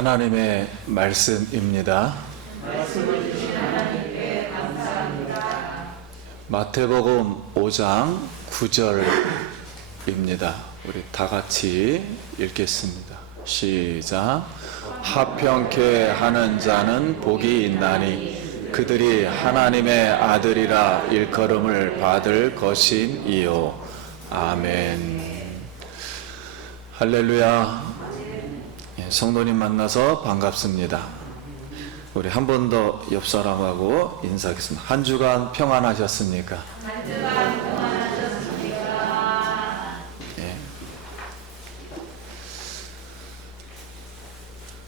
하나님의 말씀입니다. 말씀을 주신 하나님께 감사합니다. 마태복음 5장 9절입니다. 우리 다 같이 읽겠습니다. 시작. 합평케 하는 자는 복이 있나니 그들이 하나님의 아들이라 일컬음을 받을 것임이요. 아멘. 할렐루야. 성도님 만나서 반갑습니다. 우리 한 번 더 옆 사람하고 인사하겠습니다. 한 주간 평안하셨습니까? 한 주간 평안하셨습니까? 예.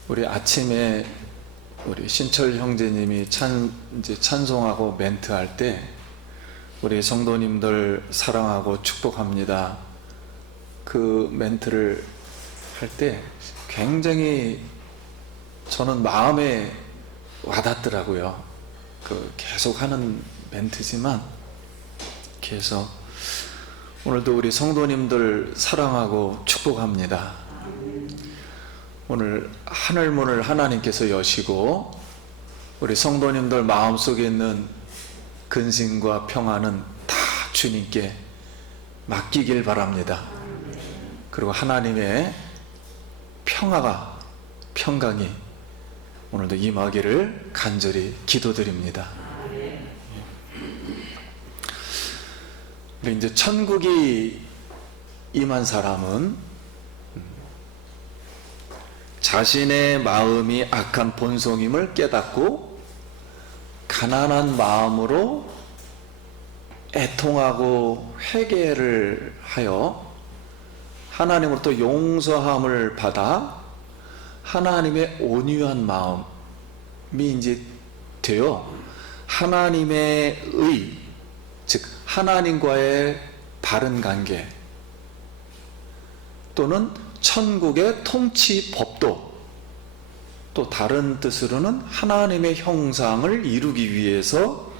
우리 아침에 우리 신철 형제님이 이제 찬송하고 멘트할 때 우리 성도님들 사랑하고 축복합니다. 그 멘트를 할 때 굉장히 저는 마음에 와닿더라고요. 계속 하는 멘트지만 계속 오늘도 우리 성도님들 사랑하고 축복합니다. 오늘 하늘문을 하나님께서 여시고 우리 성도님들 마음속에 있는 근심과 평안은 다 주님께 맡기길 바랍니다. 그리고 하나님의 평강이 오늘도 임하기를 간절히 기도드립니다. 이제 천국이 임한 사람은 자신의 마음이 악한 본성임을 깨닫고 가난한 마음으로 애통하고 회개를 하여 하나님으로부터 용서함을 받아 하나님의 온유한 마음이 이제 되어 하나님의 의, 즉 하나님과의 바른 관계 또는 천국의 통치 법도 또 다른 뜻으로는 하나님의 형상을 이루기 위해서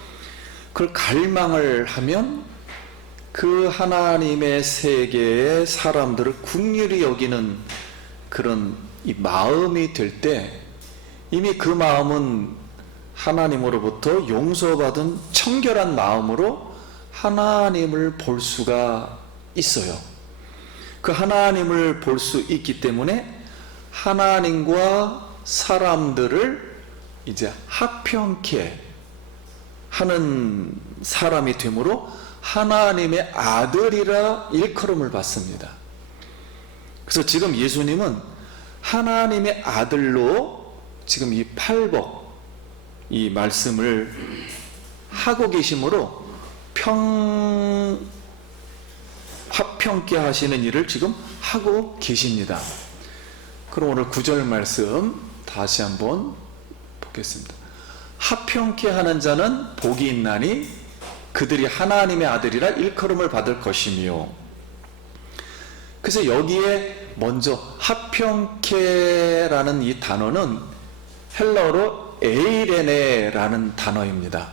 그걸 갈망을 하면 그 하나님의 세계의 사람들을 긍휼히 여기는 그런 이 마음이 될 때 이미 그 마음은 하나님으로부터 용서받은 청결한 마음으로 하나님을 볼 수가 있어요. 그 하나님을 볼 수 있기 때문에 하나님과 사람들을 이제 합평케 하는 사람이 되므로 하나님의 아들이라 일컬음을 받습니다. 그래서 지금 예수님은 하나님의 아들로 지금 이 팔복 이 말씀을 하고 계심으로 화평케 하시는 일을 지금 하고 계십니다. 그럼 오늘 9절 말씀 다시 한번 보겠습니다. 합평케 하는 자는 복이 있나니 그들이 하나님의 아들이라 일컬음을 받을 것이며. 그래서 여기에 먼저 합평케라는 이 단어는 헬라어로 에이레네라는 단어입니다.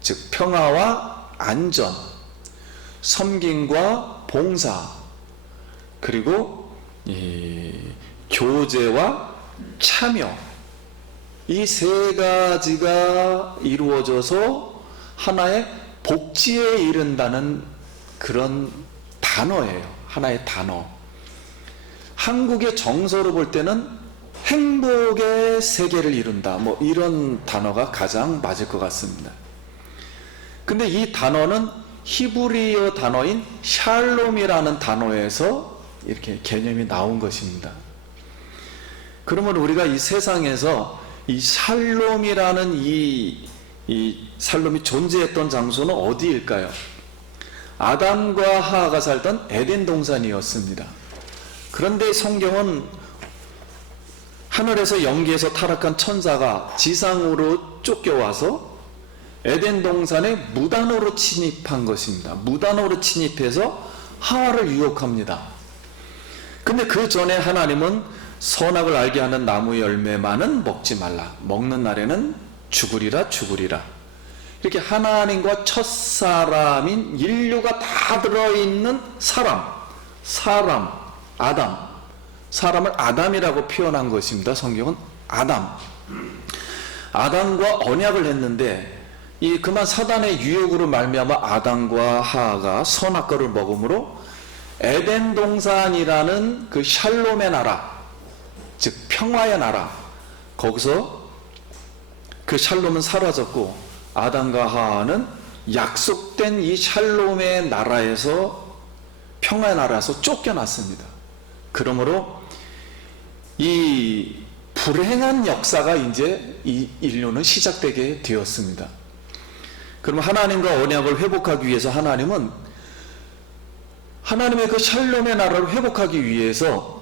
즉 평화와 안전, 섬김과 봉사, 그리고 이 교제와 참여, 이 세 가지가 이루어져서 하나의 복지에 이른다는 그런 단어예요. 하나의 단어. 한국의 정서로 볼 때는 행복의 세계를 이룬다, 뭐 이런 단어가 가장 맞을 것 같습니다. 근데 이 단어는 히브리어 단어인 샬롬이라는 단어에서 이렇게 개념이 나온 것입니다. 그러면 우리가 이 세상에서 이 샬롬이라는 이 샬롬이 존재했던 장소는 어디일까요? 아담과 하와가 살던 에덴 동산이었습니다. 그런데 성경은 하늘에서 영계에서 타락한 천사가 지상으로 쫓겨와서 에덴 동산에 무단으로 침입한 것입니다. 무단으로 침입해서 하와를 유혹합니다. 근데 그 전에 하나님은 선악을 알게 하는 나무 열매만은 먹지 말라. 먹는 날에는 죽으리라. 이렇게 하나님과 첫사람인 인류가 다 들어있는 사람, 아담, 사람을 아담이라고 표현한 것입니다. 성경은 아담과 언약을 했는데 그만 사단의 유혹으로 말미암아 아담과 하하가 선악과를 먹음으로 에덴 동산이라는 그 샬롬의 나라, 즉 평화의 나라, 거기서 그 샬롬은 사라졌고 아담과 하하는 약속된 이 샬롬의 나라에서, 평화의 나라에서 쫓겨났습니다. 그러므로 이 불행한 역사가 이제 이 인류는 시작되게 되었습니다. 그럼 하나님과 언약을 회복하기 위해서 하나님은 하나님의 그 샬롬의 나라를 회복하기 위해서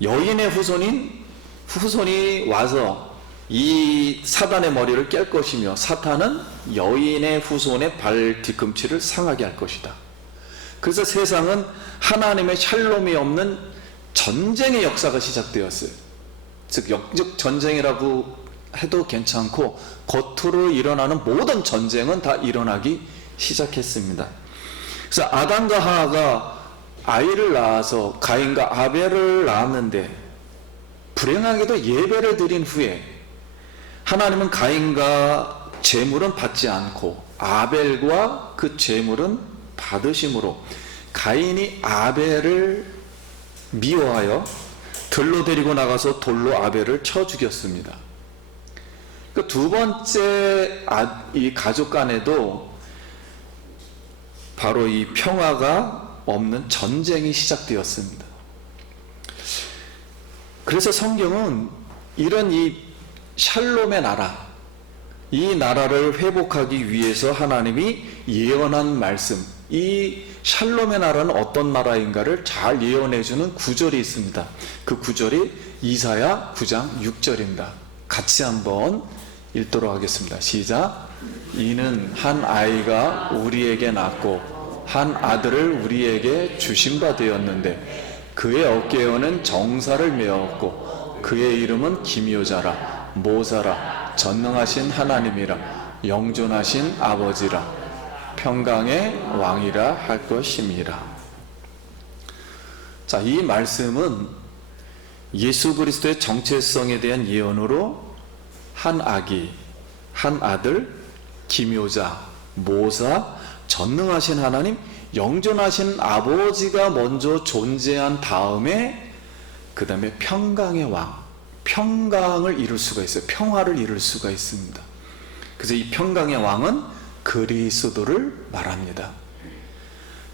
여인의 후손이 와서 이 사단의 머리를 깰 것이며 사탄은 여인의 후손의 발 뒤꿈치를 상하게 할 것이다. 그래서 세상은 하나님의 샬롬이 없는 전쟁의 역사가 시작되었어요. 즉 영적 전쟁이라고 해도 괜찮고 겉으로 일어나는 모든 전쟁은 다 일어나기 시작했습니다. 그래서 아담과 하하가 아이를 낳아서 가인과 아벨을 낳았는데 불행하게도 예배를 드린 후에 하나님은 가인과 제물은 받지 않고 아벨과 그 제물은 받으심으로 가인이 아벨을 미워하여 들로 데리고 나가서 돌로 아벨을 쳐 죽였습니다. 그 두 번째 이 가족 간에도 바로 이 평화가 없는 전쟁이 시작되었습니다. 그래서 성경은 이런 이 샬롬의 나라, 이 나라를 회복하기 위해서 하나님이 예언한 말씀, 이 샬롬의 나라는 어떤 나라인가를 잘 예언해주는 구절이 있습니다. 그 구절이 이사야 9장 6절입니다. 같이 한번 읽도록 하겠습니다. 시작. 이는 한 아이가 우리에게 낳고 한 아들을 우리에게 주신 바 되었는데 그의 어깨에는 정사를 메었고 그의 이름은 기묘자라 모사라 전능하신 하나님이라 영존하신 아버지라 평강의 왕이라 할 것임이라. 자, 이 말씀은 예수 그리스도의 정체성에 대한 예언으로 한 아기, 한 아들, 기묘자, 모사, 전능하신 하나님, 영존하신 아버지가 먼저 존재한 다음에 그 다음에 평강의 왕, 평강을 이룰 수가 있어요. 평화를 이룰 수가 있습니다. 그래서 이 평강의 왕은 그리스도를 말합니다.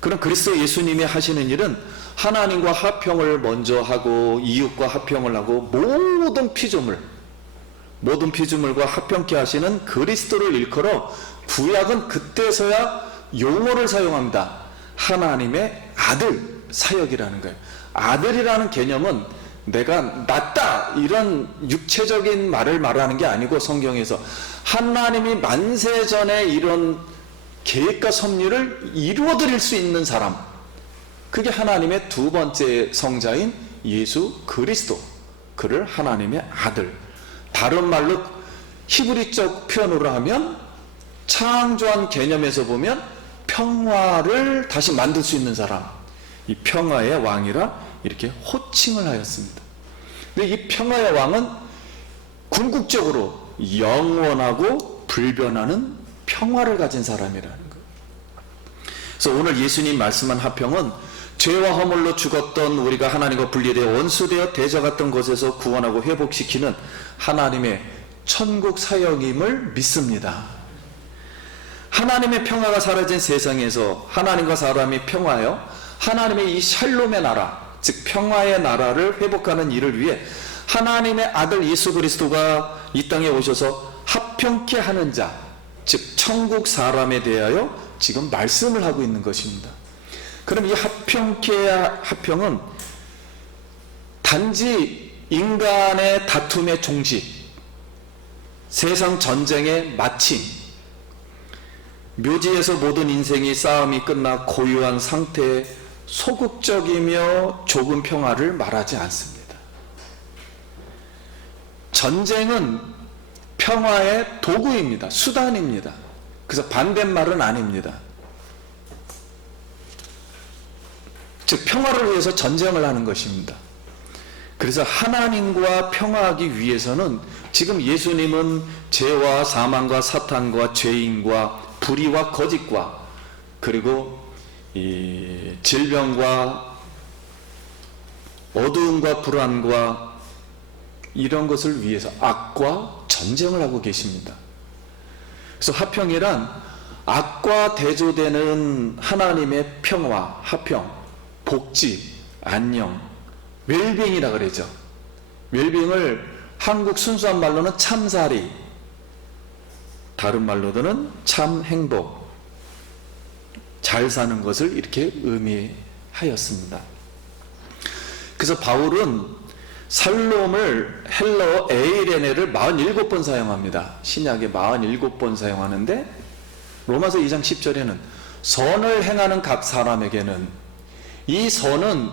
그럼 그리스도 예수님이 하시는 일은 하나님과 화평을 먼저 하고 이웃과 화평을 하고 모든 피조물과 화평케 하시는 그리스도를 일컬어 구약은 그때서야 용어를 사용합니다. 하나님의 아들 사역이라는 거예요. 아들이라는 개념은 내가 낫다 이런 육체적인 말을 말하는 게 아니고 성경에서 하나님이 만세전에 이런 계획과 섭리를 이루어드릴 수 있는 사람, 그게 하나님의 두 번째 성자인 예수 그리스도, 그를 하나님의 아들, 다른 말로 히브리적 표현으로 하면 창조한 개념에서 보면 평화를 다시 만들 수 있는 사람, 이 평화의 왕이라 이렇게 호칭을 하였습니다. 근데 이 평화의 왕은 궁극적으로 영원하고 불변하는 평화를 가진 사람이라는 거예요. 그래서 오늘 예수님 말씀한 화평은 죄와 허물로 죽었던 우리가 하나님과 분리되어 원수되어 대적했던 것에서 구원하고 회복시키는 하나님의 천국 사역임을 믿습니다. 하나님의 평화가 사라진 세상에서 하나님과 사람이 평화하여 하나님의 이 샬롬의 나라, 즉 평화의 나라를 회복하는 일을 위해 하나님의 아들 예수 그리스도가 이 땅에 오셔서 화평케 하는 자, 즉 천국 사람에 대하여 지금 말씀을 하고 있는 것입니다. 그럼 이 화평은 단지 인간의 다툼의 종식, 세상 전쟁의 마침, 묘지에서 모든 인생이 싸움이 끝나 고요한 상태의 소극적이며 좁은 평화를 말하지 않습니다. 전쟁은 평화의 도구입니다. 수단입니다. 그래서 반대말은 아닙니다. 즉 평화를 위해서 전쟁을 하는 것입니다. 그래서 하나님과 평화하기 위해서는 지금 예수님은 죄와 사망과 사탄과 죄인과 불의와 거짓과 그리고 이 질병과 어두움과 불안과 이런 것을 위해서 악과 전쟁을 하고 계십니다. 그래서 화평이란 악과 대조되는 하나님의 평화, 화평, 복지, 안녕, 웰빙이라 그러죠. 웰빙을 한국 순수한 말로는 참사리, 다른 말로는 참 행복, 잘 사는 것을 이렇게 의미하였습니다. 그래서 바울은 살롬을 헬러 에이레네를 47번 사용합니다. 신약에 47번 사용하는데 로마서 2장 10절에는 선을 행하는 각 사람에게는, 이 선은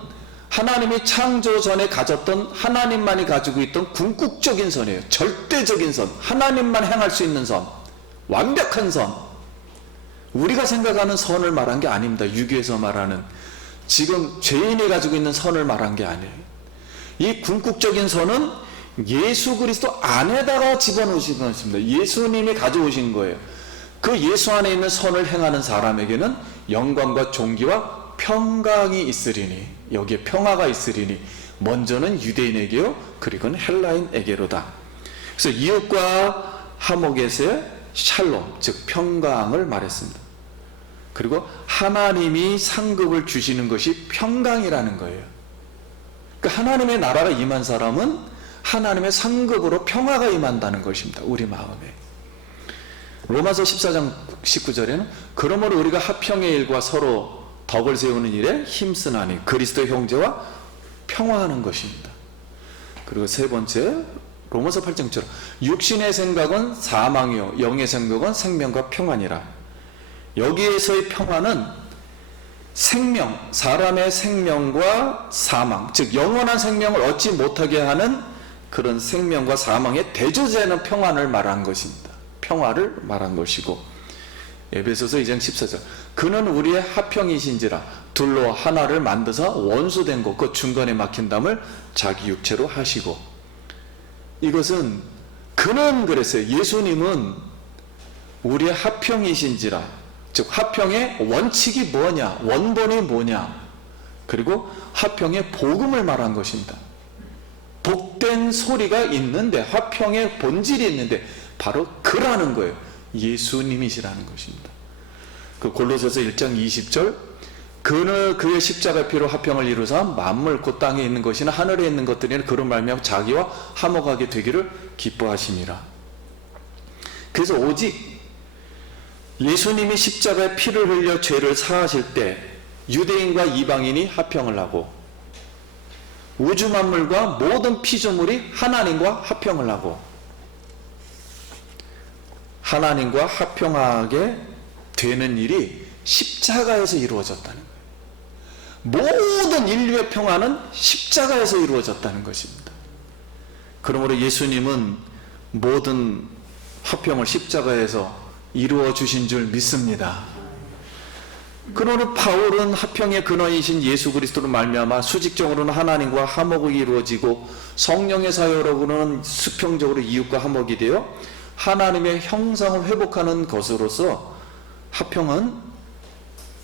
하나님이 창조 전에 가졌던, 하나님만이 가지고 있던 궁극적인 선이에요. 절대적인 선, 하나님만 행할 수 있는 선, 완벽한 선. 우리가 생각하는 선을 말한 게 아닙니다. 유교에서 말하는 지금 죄인이 가지고 있는 선을 말한 게 아니에요. 이 궁극적인 선은 예수 그리스도 안에다가 집어넣으신 것입니다. 예수님이 가져오신 거예요. 그 예수 안에 있는 선을 행하는 사람에게는 영광과 존귀와 평강이 있으리니, 여기에 평화가 있으리니, 먼저는 유대인에게요, 그리고는 헬라인에게로다. 그래서 이웃과 화목에서의 샬롬, 즉 평강을 말했습니다. 그리고 하나님이 상급을 주시는 것이 평강이라는 거예요. 그러니까 하나님의 나라가 임한 사람은 하나님의 상급으로 평화가 임한다는 것입니다. 우리 마음에. 로마서 14장 19절에는 그러므로 우리가 화평의 일과 서로 덕을 세우는 일에 힘쓰나니 그리스도 형제와 평화하는 것입니다. 그리고 세 번째, 로마서 8장처럼 육신의 생각은 사망이요 영의 생각은 생명과 평안이라. 여기에서의 평안은 생명, 사람의 생명과 사망, 즉 영원한 생명을 얻지 못하게 하는 그런 생명과 사망의 대조되는 평안을 말한 것입니다. 평화를 말한 것이고, 에베소서 2장 14절 그는 우리의 화평이신지라 둘로 하나를 만드사 원수된 것 그 중간에 막힌 담을 자기 육체로 하시고. 이것은 그는 그랬어요. 예수님은 우리의 화평이신지라, 즉 화평의 원칙이 뭐냐, 원본이 뭐냐, 그리고 화평의 복음을 말한 것입니다. 복된 소리가 있는데, 화평의 본질이 있는데 바로 그라는 거예요. 예수님이시라는 것입니다. 그 골로새서 1장 20절 그의 십자가 피로 화평을 이루사 만물 곧 땅에 있는 것이나 하늘에 있는 것들이나 그런 말미암아 자기와 화목하게 되기를 기뻐하심이라. 그래서 오직 예수님이 십자가에 피를 흘려 죄를 사하실 때 유대인과 이방인이 화평을 하고, 우주 만물과 모든 피조물이 하나님과 화평을 하고, 하나님과 화평하게 되는 일이 십자가에서 이루어졌다는 거예요. 모든 인류의 평화는 십자가에서 이루어졌다는 것입니다. 그러므로 예수님은 모든 화평을 십자가에서 이루어 주신 줄 믿습니다. 그러므로 바울은 화평의 근원이신 예수 그리스도로 말미암아 수직적으로는 하나님과 화목이 이루어지고 성령의 사역으로는 수평적으로 이웃과 화목이 되어 하나님의 형상을 회복하는 것으로서 화평은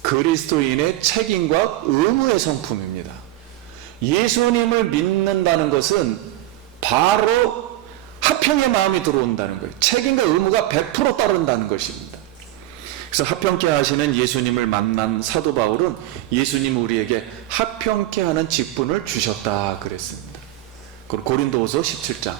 그리스도인의 책임과 의무의 성품입니다. 예수님을 믿는다는 것은 바로 화평의 마음이 들어온다는 거예요. 책임과 의무가 100% 따른다는 것입니다. 그래서 화평케 하시는 예수님을 만난 사도 바울은 예수님 우리에게 화평케 하는 직분을 주셨다 그랬습니다. 그리고 고린도후서 17장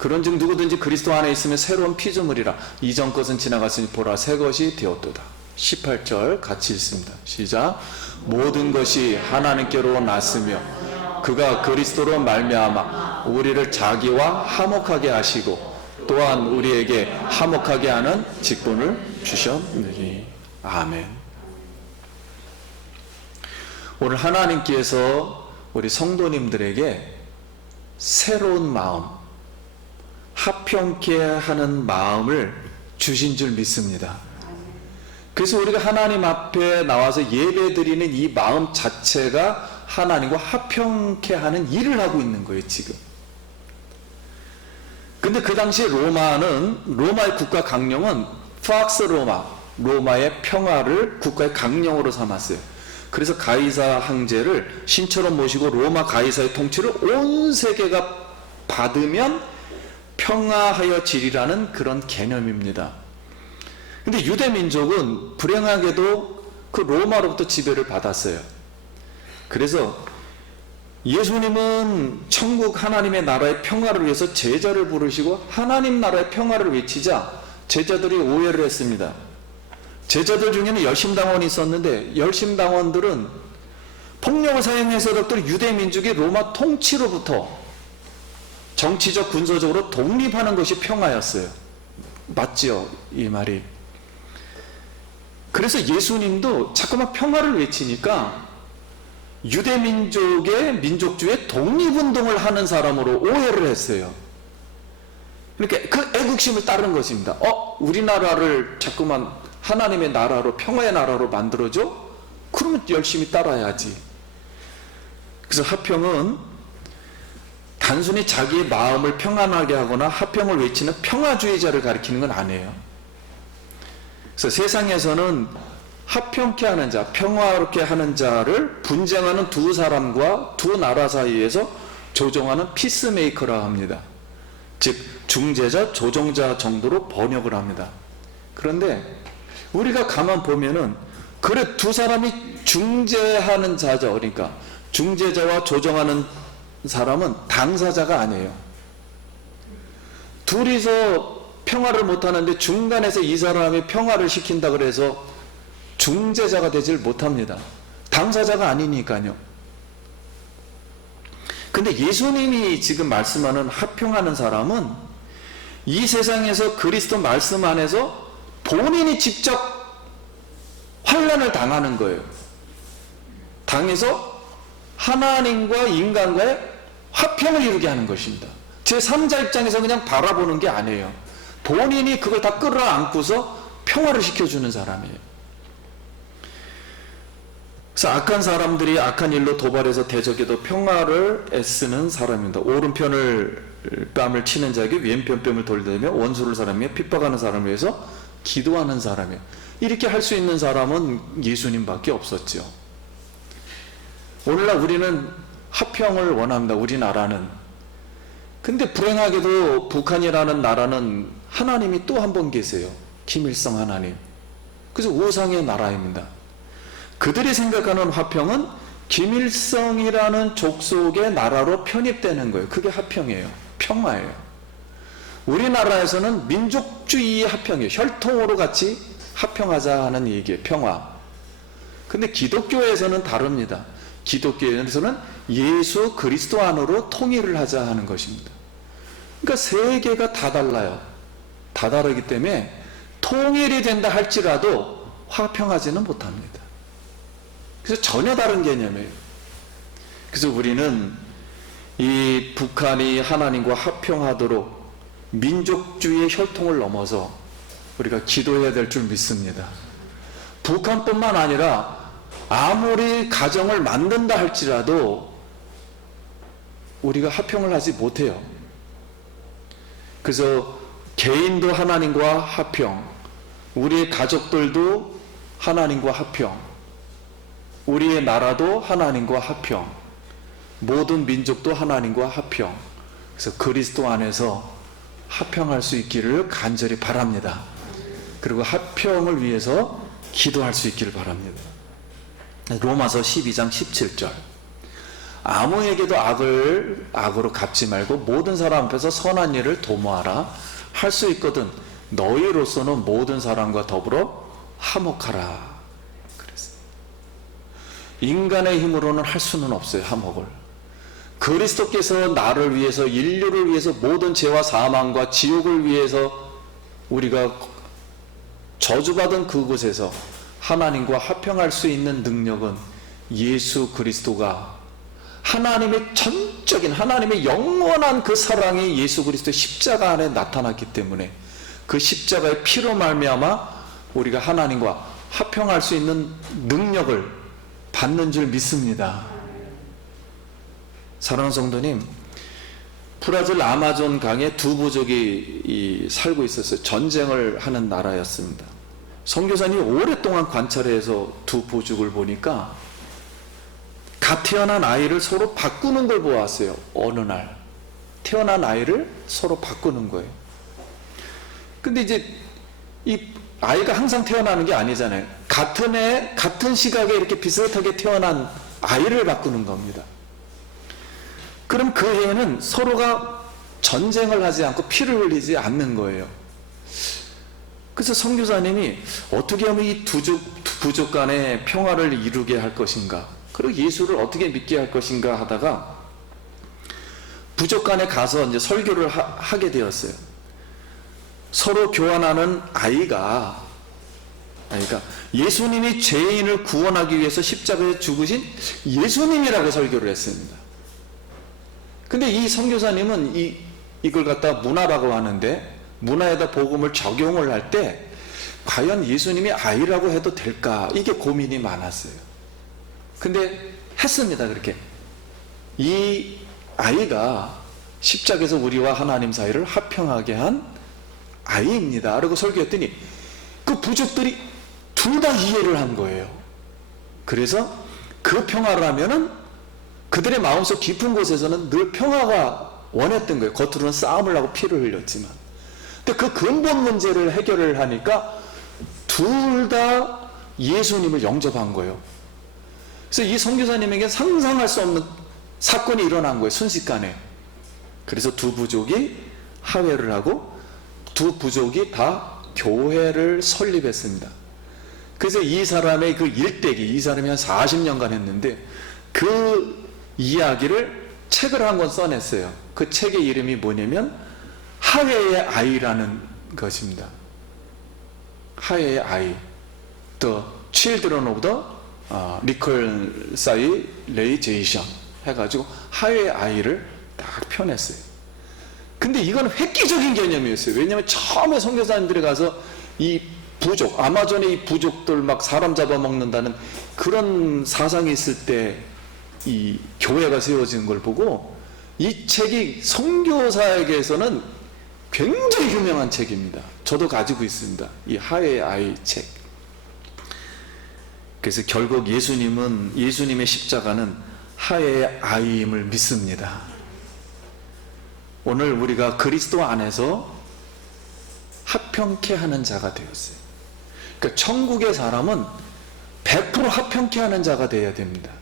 그런즉 누구든지 그리스도 안에 있으면 새로운 피조물이라 이전 것은 지나갔으니 보라 새 것이 되었도다. 18절 같이 읽습니다. 시작. 모든 것이 하나님께로 났으며 그가 그리스도로 말미암아 우리를 자기와 화목하게 하시고 또한 우리에게 화목하게 하는 직분을 주셨느니. 아멘. 오늘 하나님께서 우리 성도님들에게 새로운 마음, 화평케 하는 마음을 주신 줄 믿습니다. 그래서 우리가 하나님 앞에 나와서 예배드리는 이 마음 자체가 하나님과 화평케 하는 일을 하고 있는 거예요, 지금. 근데 그 당시 로마의 국가 강령은 팍스 로마의 평화를 국가의 강령으로 삼았어요. 그래서 가이사 황제를 신처럼 모시고 로마 가이사의 통치를 온 세계가 받으면 평화하여 지리라는 그런 개념입니다. 근데 유대 민족은 불행하게도 그 로마로부터 지배를 받았어요. 그래서 예수님은 천국 하나님의 나라의 평화를 위해서 제자를 부르시고 하나님 나라의 평화를 외치자 제자들이 오해를 했습니다. 제자들 중에는 열심당원이 있었는데 열심당원들은 폭력을 사용해서도 유대 민족이 로마 통치로부터 정치적 군사적으로 독립하는 것이 평화였어요. 맞죠? 이 말이. 그래서 예수님도 자꾸만 평화를 외치니까 유대 민족의 민족주의 독립운동을 하는 사람으로 오해를 했어요. 그러니까 그 애국심을 따른 것입니다. 우리나라를 자꾸만 하나님의 나라로 평화의 나라로 만들어줘? 그러면 열심히 따라야지. 그래서 화평은 단순히 자기의 마음을 평안하게 하거나 화평을 외치는 평화주의자를 가리키는 건 아니에요. 그래서 세상에서는 화평케 하는 자, 평화롭게 하는 자를 분쟁하는 두 사람과 두 나라 사이에서 조정하는 피스메이커라고 합니다. 즉 중재자, 조정자 정도로 번역을 합니다. 그런데 우리가 가만 보면은 그래 두 사람이 중재하는 자죠. 그러니까 중재자와 조정하는 사람은 당사자가 아니에요. 둘이서 평화를 못하는데 중간에서 이 사람이 평화를 시킨다 그래서 중재자가 되질 못합니다. 당사자가 아니니까요. 근데 예수님이 지금 말씀하는 화평하는 사람은 이 세상에서 그리스도 말씀 안에서 본인이 직접 환난을 당하는 거예요. 당해서 하나님과 인간과의 화평을 이루게 하는 것입니다. 제3자 입장에서 그냥 바라보는 게 아니에요. 본인이 그걸 다 끌어안고서 평화를 시켜주는 사람이에요. 그래서 악한 사람들이 악한 일로 도발해서 대적에도 평화를 애쓰는 사람입니다. 오른편을 뺨을 치는 자에게 왼편 뺨을 돌리며 원수를 사람이며 핍박하는 사람을 위해서 기도하는 사람이에요. 이렇게 할 수 있는 사람은 예수님밖에 없었죠. 오늘날 우리는 화평을 원합니다. 우리나라는. 근데 불행하게도 북한이라는 나라는 하나님이 또 한 번 계세요. 김일성 하나님. 그래서 우상의 나라입니다. 그들이 생각하는 화평은 김일성이라는 족속의 나라로 편입되는 거예요. 그게 화평이에요. 평화예요. 우리나라에서는 민족주의의 화평이에요. 혈통으로 같이 화평하자 하는 얘기예요. 평화. 근데 기독교에서는 다릅니다. 기독교에서는 예수 그리스도 안으로 통일을 하자 하는 것입니다. 그러니까 세계가 다 달라요. 다 다르기 때문에 통일이 된다 할지라도 화평하지는 못합니다. 그래서 전혀 다른 개념이에요. 그래서 우리는 이 북한이 하나님과 화평하도록 민족주의의 혈통을 넘어서 우리가 기도해야 될 줄 믿습니다. 북한뿐만 아니라 아무리 가정을 만든다 할지라도 우리가 화평을 하지 못해요. 그래서 개인도 하나님과 화평, 우리의 가족들도 하나님과 화평, 우리의 나라도 하나님과 화평, 모든 민족도 하나님과 화평. 그래서 그리스도 안에서 화평할 수 있기를 간절히 바랍니다. 그리고 화평을 위해서 기도할 수 있기를 바랍니다. 로마서 12장 17절. 아무에게도 악을 악으로 갚지 말고 모든 사람 앞에서 선한 일을 도모하라. 할 수 있거든 너희로서는 모든 사람과 더불어 화목하라. 그랬어요. 인간의 힘으로는 할 수는 없어요. 화목을. 그리스도께서 나를 위해서, 인류를 위해서, 모든 죄와 사망과 지옥을 위해서 우리가 저주받은 그곳에서 하나님과 화평할 수 있는 능력은 예수 그리스도가 하나님의 전적인, 하나님의 영원한 그 사랑이 예수 그리스도의 십자가 안에 나타났기 때문에 그 십자가의 피로 말미암아 우리가 하나님과 화평할 수 있는 능력을 받는 줄 믿습니다. 사랑하는 성도님, 브라질 아마존 강에 두 부족이 살고 있었어요. 전쟁을 하는 나라였습니다. 선교사님이 오랫동안 관찰해서 두 부족을 보니까 갓 태어난 아이를 서로 바꾸는 걸 보았어요. 어느 날 태어난 아이를 서로 바꾸는 거예요. 근데 이제 이 아이가 항상 태어나는 게 아니잖아요. 같은 해 같은 시각에 이렇게 비슷하게 태어난 아이를 바꾸는 겁니다. 그럼 그 해에는 서로가 전쟁을 하지 않고 피를 흘리지 않는 거예요. 그래서 선교사님이 어떻게 하면 이 두 부족 간의 평화를 이루게 할 것인가, 그리고 예수를 어떻게 믿게 할 것인가 하다가 부족 간에 가서 이제 설교를 하게 되었어요. 서로 교환하는 아이가 예수님이 죄인을 구원하기 위해서 십자가에 죽으신 예수님이라고 설교를 했습니다. 근데 이 선교사님은 이걸 갖다 문화라고 하는데, 문화에다 복음을 적용을 할 때 과연 예수님이 아이라고 해도 될까, 이게 고민이 많았어요. 근데 했습니다. 그렇게 이 아이가 십자가에서 우리와 하나님 사이를 화평하게 한 아이입니다 라고 설교했더니 그 부족들이 둘 다 이해를 한 거예요. 그래서 그 평화라면은 그들의 마음속 깊은 곳에서는 늘 평화가 원했던 거예요. 겉으로는 싸움을 하고 피를 흘렸지만. 근데 그 근본 문제를 해결을 하니까 둘 다 예수님을 영접한 거예요. 그래서 이 선교사님에게 상상할 수 없는 사건이 일어난 거예요. 순식간에. 그래서 두 부족이 화해를 하고 두 부족이 다 교회를 설립했습니다. 그래서 이 사람의 그 일대기, 이 사람이 한 40년간 했는데 그 이야기를 책을 한 권 써냈어요. 그 책의 이름이 뭐냐면 화해의 아이라는 것입니다. 화해의 아이, The Children of the Reconciliation 해가지고 화해의 아이를 딱 펴냈어요. 근데 이건 획기적인 개념이었어요. 왜냐하면 처음에 선교사님들이 가서 이 부족, 아마존의 이 부족들 막 사람 잡아먹는다는 그런 사상이 있을 때 이 교회가 세워지는 걸 보고 이 책이 선교사에게서는 굉장히 유명한 책입니다. 저도 가지고 있습니다. 이 화해의 아이 책. 그래서 결국 예수님의 십자가는 화해의 아이임을 믿습니다. 오늘 우리가 그리스도 안에서 화평케 하는 자가 되었어요. 그러니까 천국의 사람은 100% 화평케 하는 자가 되어야 됩니다.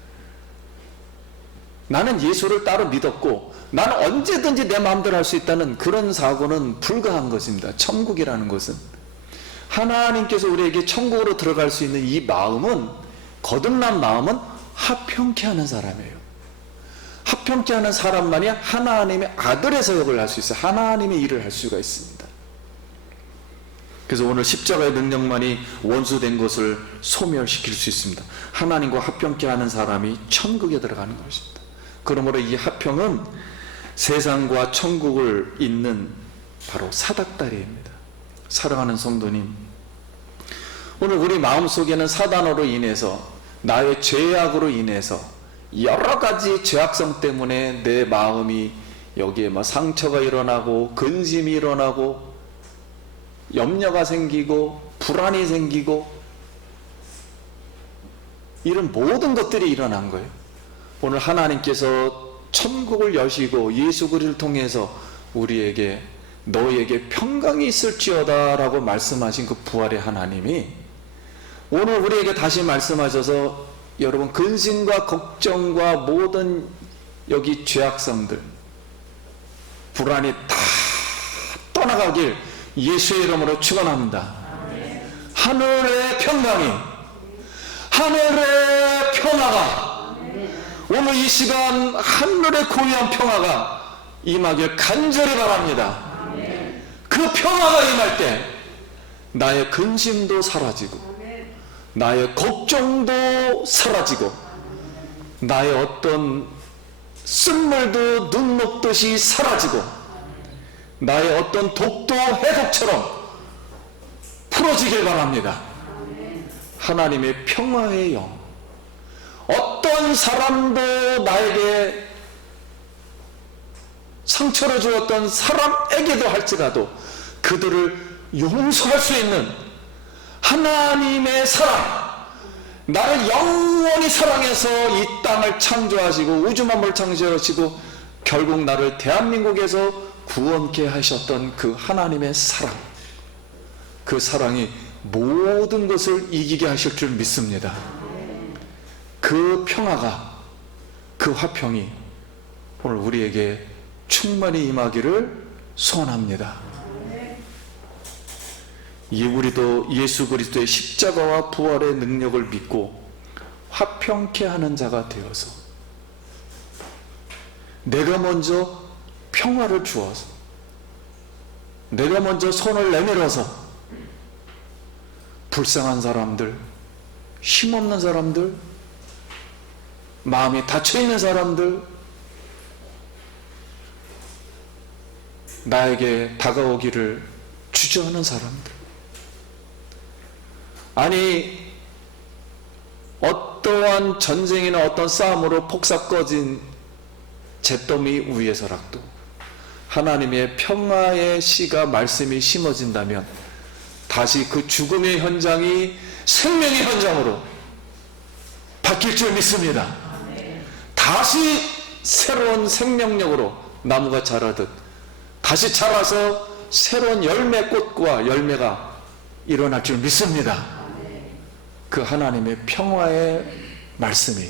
나는 예수를 따로 믿었고 나는 언제든지 내 마음대로 할 수 있다는 그런 사고는 불가한 것입니다. 천국이라는 것은 하나님께서 우리에게 천국으로 들어갈 수 있는 이 마음은, 거듭난 마음은 화평케 하는 사람이에요. 화평케 하는 사람만이 하나님의 아들의 사역을 할 수 있어요. 하나님의 일을 할 수가 있습니다. 그래서 오늘 십자가의 능력만이 원수된 것을 소멸시킬 수 있습니다. 하나님과 화평케 하는 사람이 천국에 들어가는 것입니다. 그러므로 이 화평은 세상과 천국을 잇는 바로 사닥다리입니다. 사랑하는 성도님, 오늘 우리 마음속에는 사단으로 인해서, 나의 죄악으로 인해서 여러 가지 죄악성 때문에 내 마음이 여기에 상처가 일어나고 근심이 일어나고 염려가 생기고 불안이 생기고 이런 모든 것들이 일어난 거예요. 오늘 하나님께서 천국을 여시고 예수 그리스도를 통해서 우리에게 너에게 평강이 있을지어다 라고 말씀하신 그 부활의 하나님이 오늘 우리에게 다시 말씀하셔서 여러분 근심과 걱정과 모든 여기 죄악성들, 불안이 다 떠나가길 예수의 이름으로 축원합니다. 하늘의 평강이, 하늘의 평화가, 오늘 이 시간 하늘의 고유한 평화가 임하길 간절히 바랍니다. 그 평화가 임할 때 나의 근심도 사라지고 나의 걱정도 사라지고 나의 어떤 쓴물도 눈 녹듯이 사라지고 나의 어떤 독도 해독처럼 풀어지길 바랍니다. 하나님의 평화의 영. 어떤 사람도 나에게 상처를 주었던 사람에게도 할지라도 그들을 용서할 수 있는 하나님의 사랑, 나를 영원히 사랑해서 이 땅을 창조하시고 우주 만물을 창조하시고 결국 나를 대한민국에서 구원케 하셨던 그 하나님의 사랑, 그 사랑이 모든 것을 이기게 하실 줄 믿습니다. 그 평화가, 그 화평이 오늘 우리에게 충만히 임하기를 소원합니다. 우리도 예수 그리스도의 십자가와 부활의 능력을 믿고 화평케 하는 자가 되어서 내가 먼저 평화를 주어서 내가 먼저 손을 내밀어서 불쌍한 사람들, 힘없는 사람들, 마음이 닫혀있는 사람들, 나에게 다가오기를 주저하는 사람들, 아니 어떠한 전쟁이나 어떤 싸움으로 폭삭 꺼진 잿더미 위에서라도 하나님의 평화의 씨가 말씀이 심어진다면 다시 그 죽음의 현장이 생명의 현장으로 바뀔 줄 믿습니다. 다시 새로운 생명력으로 나무가 자라듯 다시 자라서 새로운 열매꽃과 열매가 일어날 줄 믿습니다. 그 하나님의 평화의 말씀이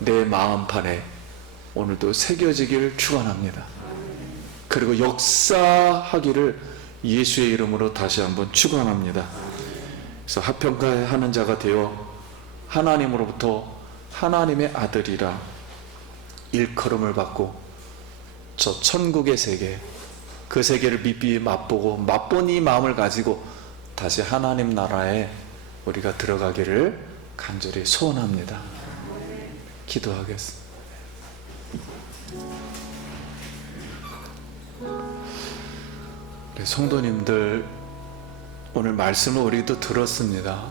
내 마음판에 오늘도 새겨지길 축원합니다. 그리고 역사하기를 예수의 이름으로 다시 한번 축원합니다. 그래서 화평케하는 자가 되어 하나님으로부터 하나님의 아들이라 일컬음을 받고 저 천국의 세계, 그 세계를 미리 맛보고 맛본 이 마음을 가지고 다시 하나님 나라에 우리가 들어가기를 간절히 소원합니다. 기도하겠습니다. 네, 성도님들, 오늘 말씀을 우리도 들었습니다.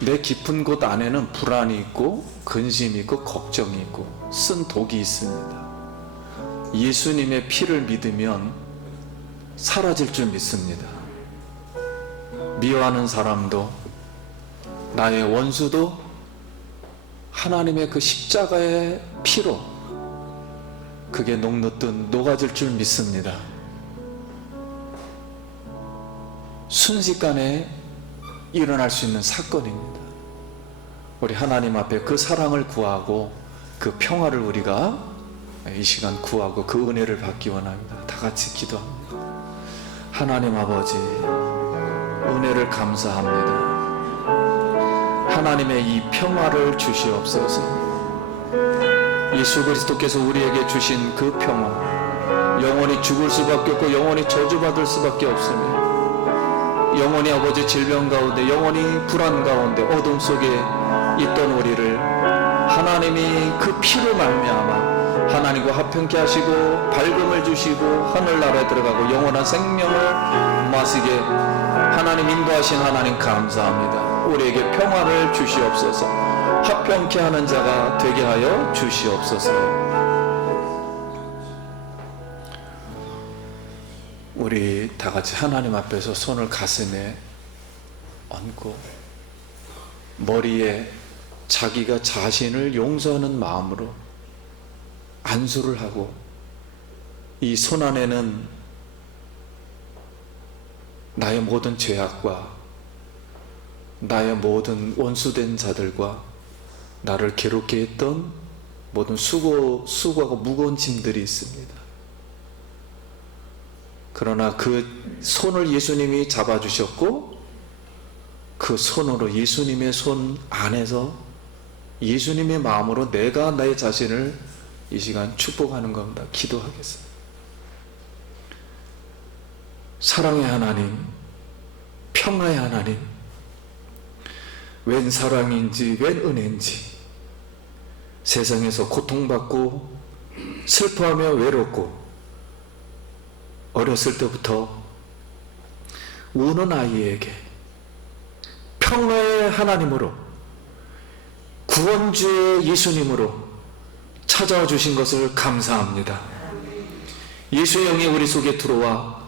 내 깊은 곳 안에는 불안이 있고 근심이 있고 걱정이 있고 쓴 독이 있습니다. 예수님의 피를 믿으면 사라질 줄 믿습니다. 미워하는 사람도 나의 원수도 하나님의 그 십자가의 피로 그게 녹는듯 녹아질 줄 믿습니다. 순식간에 일어날 수 있는 사건입니다. 우리 하나님 앞에 그 사랑을 구하고 그 평화를 우리가 이 시간 구하고 그 은혜를 받기 원합니다. 다 같이 기도합니다. 하나님 아버지, 은혜를 감사합니다. 하나님의 이 평화를 주시옵소서. 예수 그리스도께서 우리에게 주신 그 평화, 영원히 죽을 수밖에 없고 영원히 저주받을 수밖에 없으며 영원히 아버지 질병 가운데, 영원히 불안 가운데, 어둠 속에 있던 우리를 하나님이 그 피로 말미암아 하나님과 화평케 하시고 밝음을 주시고 하늘나라에 들어가고 영원한 생명을 마시게 하나님 인도하신 하나님 감사합니다. 우리에게 평화를 주시옵소서. 화평케 하는 자가 되게 하여 주시옵소서. 우리 다 같이 하나님 앞에서 손을 가슴에 얹고 머리에 자기가 자신을 용서하는 마음으로 안수를 하고 이 손 안에는 나의 모든 죄악과 나의 모든 원수된 자들과 나를 괴롭게 했던 모든 수고하고 무거운 짐들이 있습니다. 그러나 그 손을 예수님이 잡아주셨고 그 손으로 예수님의 손 안에서 예수님의 마음으로 내가 나의 자신을 이 시간 축복하는 겁니다. 기도하겠습니다. 사랑의 하나님, 평화의 하나님, 웬 사랑인지 웬 은혜인지 세상에서 고통받고 슬퍼하며 외롭고 어렸을 때부터 우는 아이에게 평화의 하나님으로 구원주의 예수님으로 찾아와 주신 것을 감사합니다. 예수의 영이 우리 속에 들어와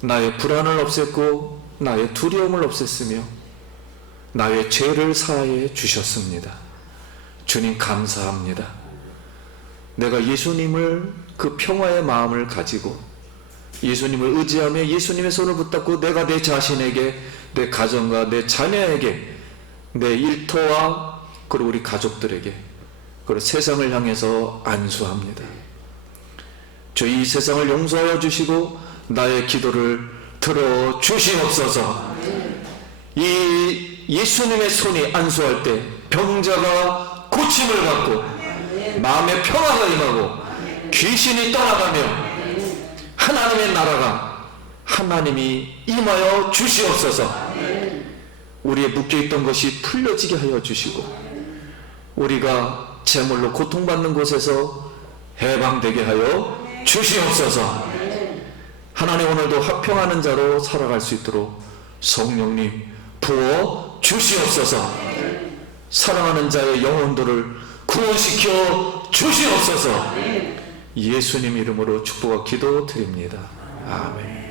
나의 불안을 없앴고 나의 두려움을 없앴으며 나의 죄를 사하여 주셨습니다. 주님 감사합니다. 내가 예수님을 그 평화의 마음을 가지고 예수님을 의지하며 예수님의 손을 붙잡고 내가 내 자신에게, 내 가정과 내 자녀에게, 내 일터와 그리고 우리 가족들에게, 그리고 세상을 향해서 안수합니다. 주 이 세상을 용서하여 주시고 나의 기도를 들어 주시옵소서. 이 예수님의 손이 안수할 때 병자가 고침을 받고 마음의 평화가 임하고 귀신이 떠나가며 하나님의 나라가 하나님이 임하여 주시옵소서. 우리의 묶여있던 것이 풀려지게 하여 주시고 우리가 제물로 고통받는 곳에서 해방되게 하여 주시옵소서. 하나님 오늘도 화평하는 자로 살아갈 수 있도록 성령님 부어 주시옵소서. 사랑하는 자의 영혼들을 구원시켜 주시옵소서. 예수님 이름으로 축복과 기도 드립니다. 아멘.